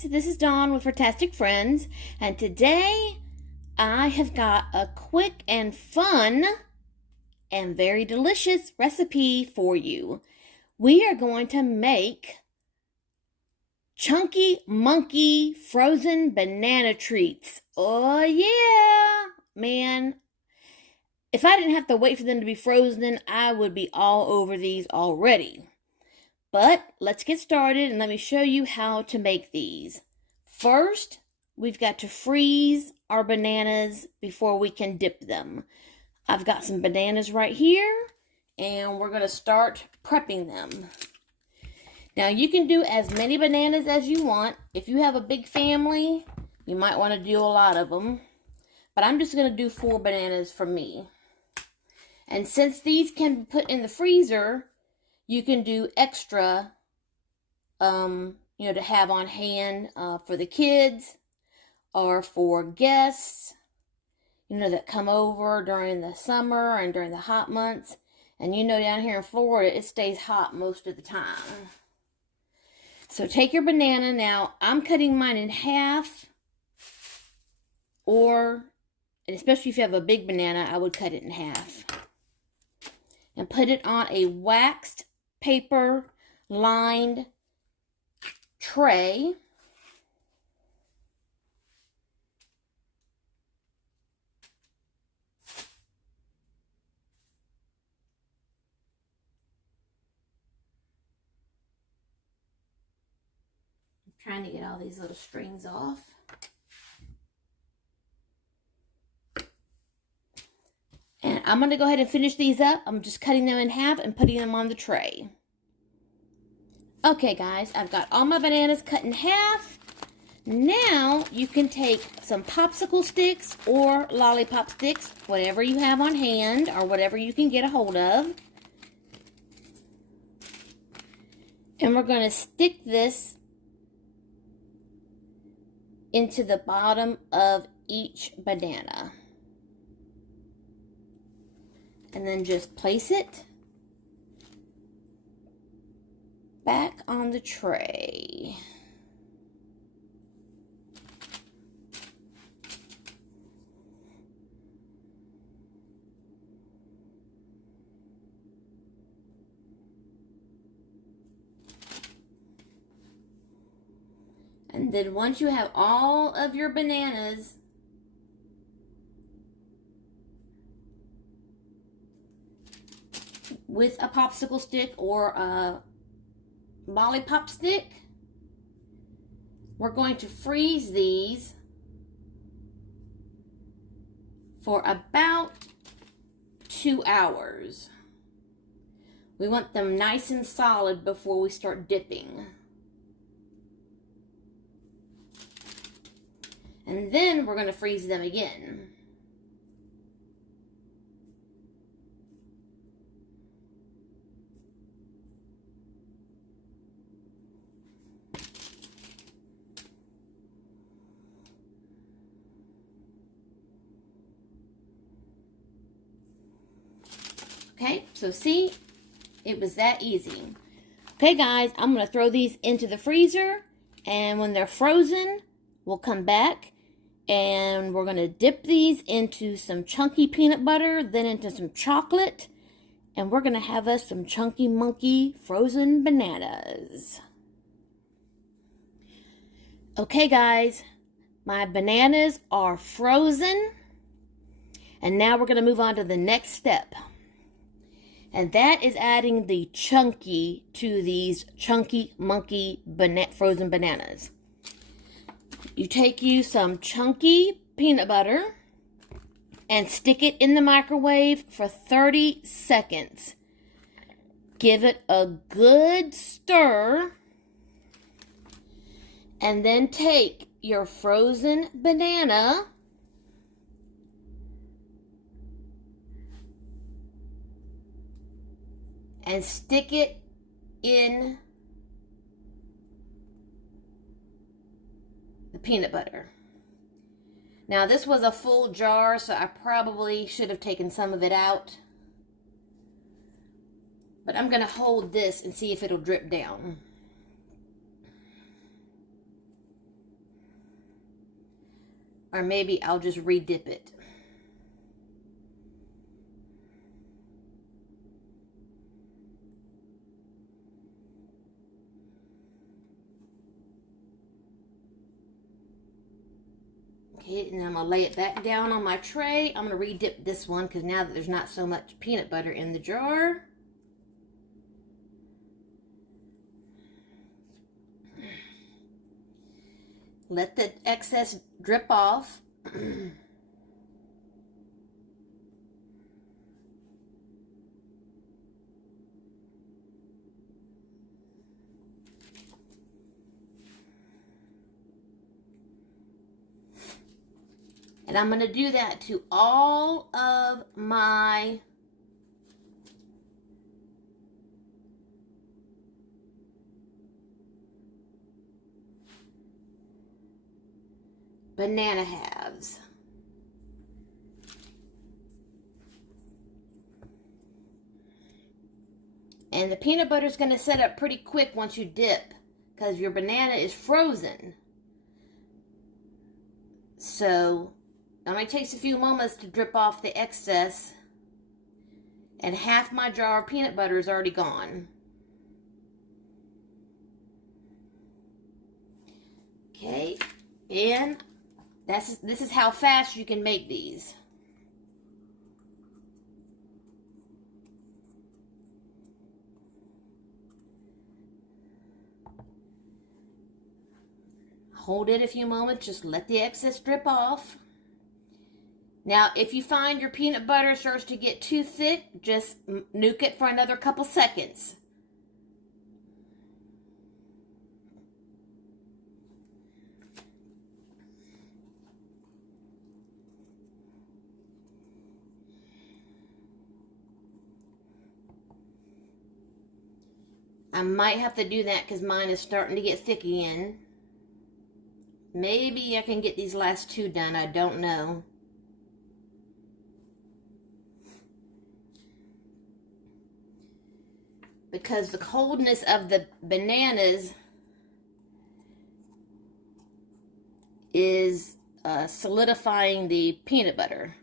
guys, this is Dawn with Furtastic Friends, and today I have got a quick and fun and very delicious recipe for you. We are going to make Chunky Monkey frozen banana treats. Oh yeah, man. If I didn't have to wait for them to be frozen, I would be all over these already. But let's get started and let me show you how to make these. First, we've got to freeze our bananas before we can dip them. I've got some bananas right here, and we're going to start prepping them. Now, you can do as many bananas as you want. If you have a big family, you might want to do a lot of them. But I'm just going to do 4 bananas for me. And since these can be put in the freezer, you can do extra, to have on hand for the kids or for guests, that come over during the summer and during the hot months. And down here in Florida, it stays hot most of the time. So take your banana. Now, I'm cutting mine in half, and especially if you have a big banana, I would cut it in half. And put it on a waxed paper lined tray. I'm trying to get all these little strings off. And I'm going to go ahead and finish these up. I'm just cutting them in half and putting them on the tray. Okay, guys, I've got all my bananas cut in half. Now, you can take some popsicle sticks or lollipop sticks, whatever you have on hand or whatever you can get a hold of. And we're going to stick this into the bottom of each banana. And then just place it back on the tray. And then once you have all of your bananas with a popsicle stick or a lollipop stick, we're going to freeze these for about 2 hours. We want them nice and solid before we start dipping. And then we're going to freeze them again. Okay, so see, it was that easy. Okay, guys, I'm going to throw these into the freezer, and when they're frozen, we'll come back, and we're going to dip these into some chunky peanut butter, then into some chocolate, and we're going to have us some Chunky Monkey frozen bananas. Okay, guys, my bananas are frozen, and now we're going to move on to the next step. And that is adding the chunky to these Chunky Monkey frozen bananas. You take some chunky peanut butter and stick it in the microwave for 30 seconds. Give it a good stir. And then take your frozen banana and stick it in the peanut butter. Now, this was a full jar, so I probably should have taken some of it out. But I'm going to hold this and see if it'll drip down. Or maybe I'll just re-dip it. Okay, and then I'm going to lay it back down on my tray. I'm going to re-dip this one because now that there's not so much peanut butter in the jar. Let the excess drip off. And I'm going to do that to all of my banana halves. And the peanut butter is going to set up pretty quick once you dip because your banana is frozen. So it only takes a few moments to drip off the excess, and half my jar of peanut butter is already gone. Okay, and this is how fast you can make these. Hold it a few moments, just let the excess drip off. Now, if you find your peanut butter starts to get too thick, just nuke it for another couple seconds. I might have to do that because mine is starting to get thick again. Maybe I can get these last two done, I don't know. Because the coldness of the bananas is solidifying the peanut butter.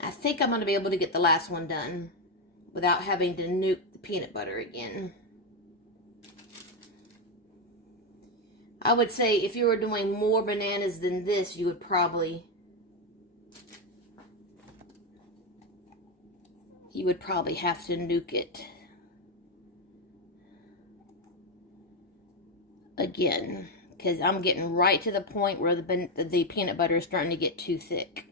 I think I'm going to be able to get the last one done without having to nuke the peanut butter again. I would say if you were doing more bananas than this, you would probably have to nuke it again, because I'm getting right to the point where the peanut butter is starting to get too thick.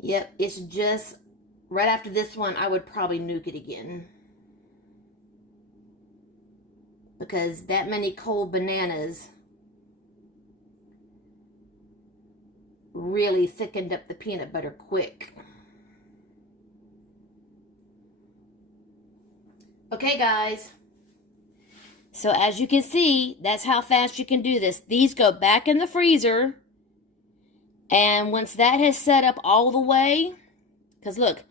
Yep, it's just right after this one I would probably nuke it again, because that many cold bananas really thickened up the peanut butter quick. Okay, guys. So as you can see, that's how fast you can do this. These go back in the freezer. And once that has set up all the way, because look,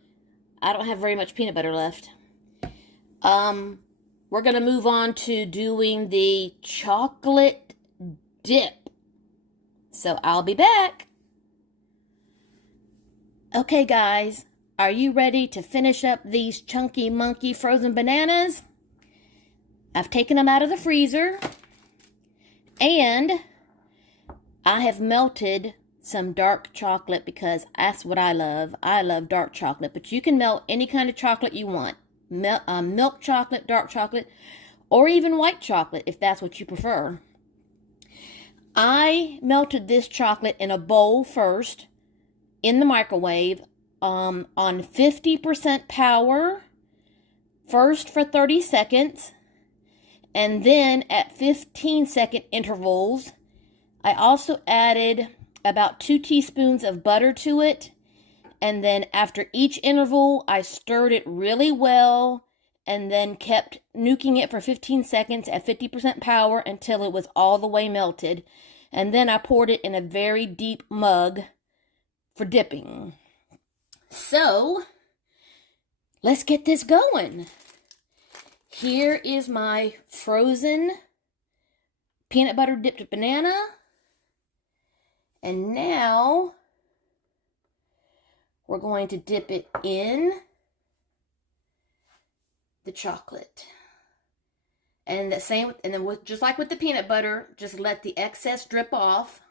I don't have very much peanut butter left. We're going to move on to doing the chocolate dip. So I'll be back. Okay, guys, are you ready to finish up these chunky monkey frozen bananas? I've taken them out of the freezer, and I have melted some dark chocolate because that's what I love. I love dark chocolate, but you can melt any kind of chocolate you want. Milk chocolate, dark chocolate, or even white chocolate if that's what you prefer. I melted this chocolate in a bowl first, in the microwave, on 50% power, first for 30 seconds, and then at 15-second intervals. I also added about 2 teaspoons of butter to it, and then after each interval, I stirred it really well, and then kept nuking it for 15 seconds at 50% power until it was all the way melted, and then I poured it in a very deep mug for dipping. So, let's get this going. here is my frozen peanut butter dipped banana. And now we're going to dip it in the chocolate. And then just like with the peanut butter, just let the excess drip off.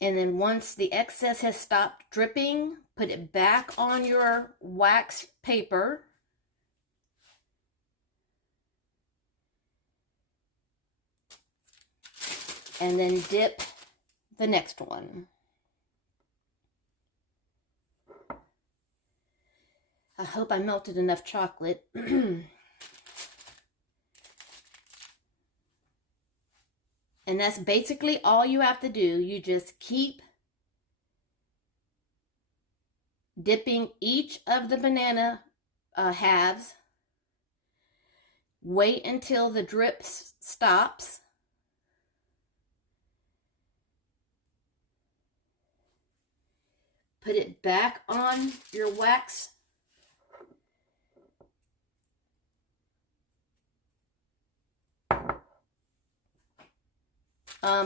And then once the excess has stopped dripping, put it back on your wax paper. And then dip the next one. I hope I melted enough chocolate. And that's basically all you have to do. You just keep dipping each of the banana halves. Wait until the drip stops. Put it back on your wax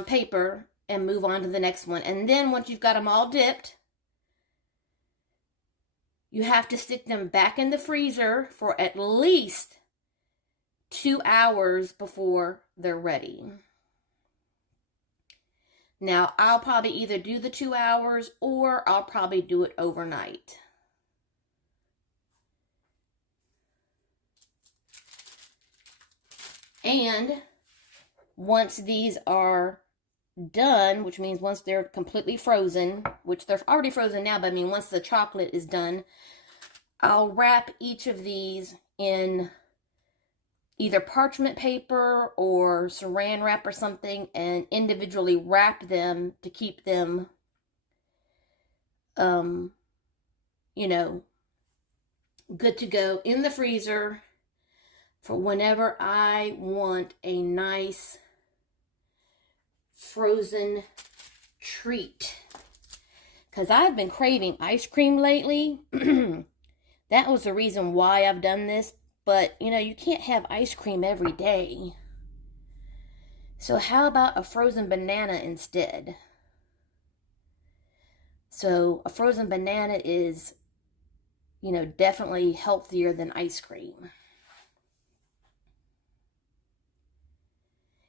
paper and move on to the next one. And then once you've got them all dipped, you have to stick them back in the freezer for at least 2 hours before they're ready. Now, I'll probably either do the 2 hours or I'll probably do it overnight. And once these are done, which means once they're completely frozen, which they're already frozen now, but I mean once the chocolate is done, I'll wrap each of these in either parchment paper or saran wrap or something and individually wrap them to keep them, you know, good to go in the freezer for whenever I want a nice frozen treat. Because I've been craving ice cream lately. That was the reason why I've done this. But, you know, you can't have ice cream every day. So how about a frozen banana instead? So a frozen banana is, you know, definitely healthier than ice cream.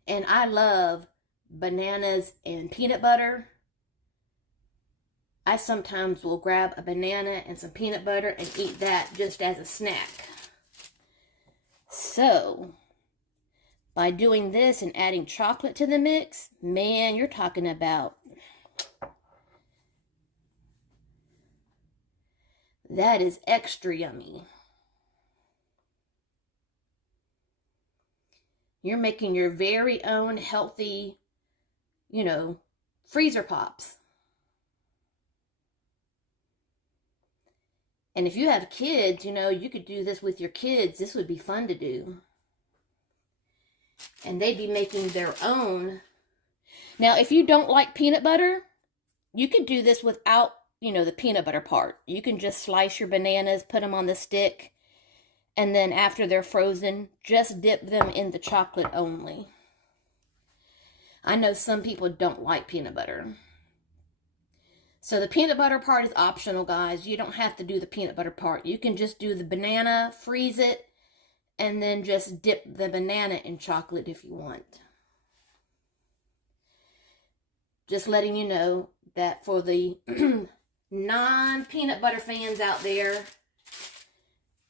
And I love bananas and peanut butter. I sometimes will grab a banana and some peanut butter and eat that just as a snack. So, by doing this and adding chocolate to the mix, man, you're talking about that is extra yummy. You're making your very own healthy, you know, freezer pops. And if you have kids, you know, you could do this with your kids. This would be fun to do. And they'd be making their own. Now, if you don't like peanut butter, you could do this without, you know, the peanut butter part. You can just slice your bananas, put them on the stick, and then after they're frozen, just dip them in the chocolate only. I know some people don't like peanut butter. So the peanut butter part is optional, guys. You don't have to do the peanut butter part. You can just do the banana, freeze it, and then just dip the banana in chocolate if you want. Just letting you know that for the non-peanut butter fans out there,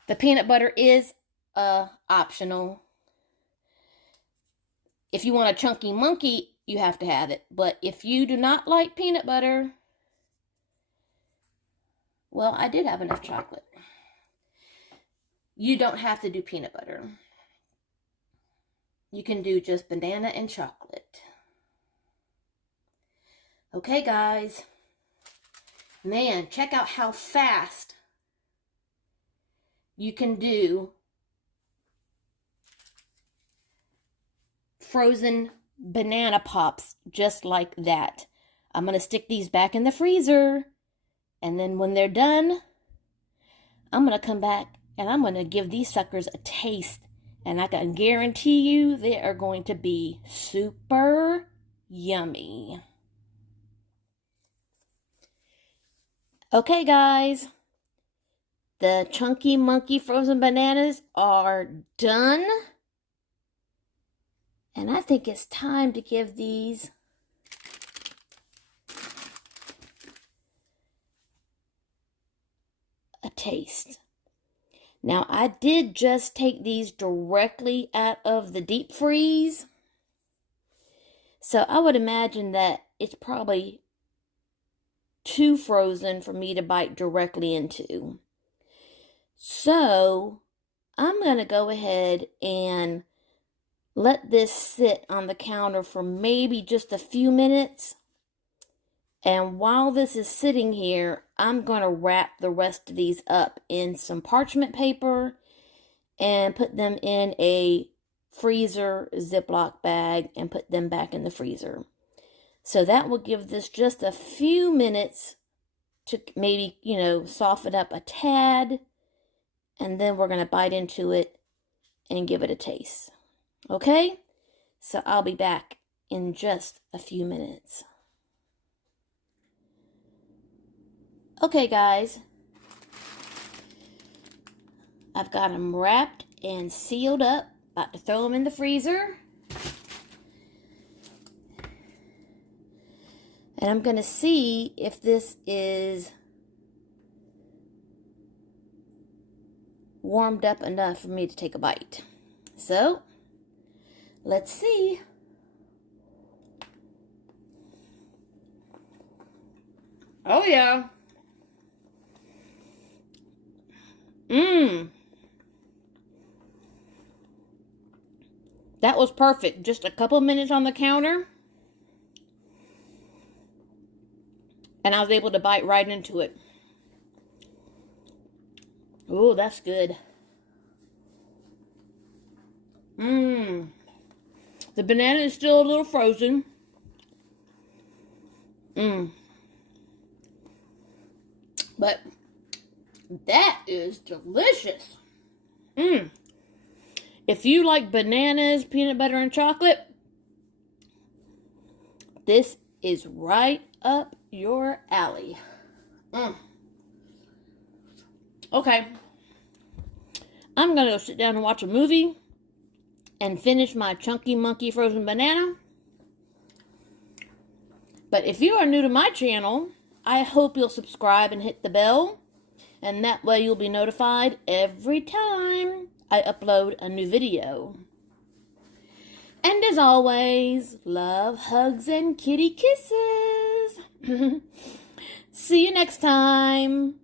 the peanut butter is optional. If you want a chunky monkey, you have to have it. But if you do not like peanut butter, well, I did have enough chocolate. You don't have to do peanut butter. You can do just banana and chocolate. Okay, guys. Man, check out how fast you can do frozen banana pops just like that. I'm going to stick these back in the freezer. And then when they're done, I'm going to come back And I'm going to give these suckers a taste. And I can guarantee you they are going to be super yummy. Okay, guys. The Chunky Monkey frozen bananas are done. And I think it's time to give these a taste. Now, I did just take these directly out of the deep freeze. So I would imagine that it's probably too frozen for me to bite directly into. So I'm going to go ahead and let this sit on the counter for maybe just a few minutes. And while this is sitting here, I'm going to wrap the rest of these up in some parchment paper and put them in a freezer Ziploc bag and put them back in the freezer. So that will give this just a few minutes to maybe, soften up a tad. And then we're going to bite into it and give it a taste. Okay? So I'll be back in just a few minutes. Okay, guys. I've got them wrapped and sealed up. About to throw them in the freezer. And I'm going to see if this is warmed up enough for me to take a bite. So, let's see. Oh, yeah. That was perfect. Just a couple minutes on the counter. And I was able to bite right into it. Oh, that's good. The banana is still a little frozen. But that is delicious. If you like bananas, peanut butter, and chocolate, this is right up your alley. Okay. I'm going to go sit down and watch a movie and finish my Chunky Monkey frozen banana. But if you are new to my channel, I hope you'll subscribe and hit the bell. And that way you'll be notified every time I upload a new video. And as always, love, hugs, and kitty kisses. See you next time.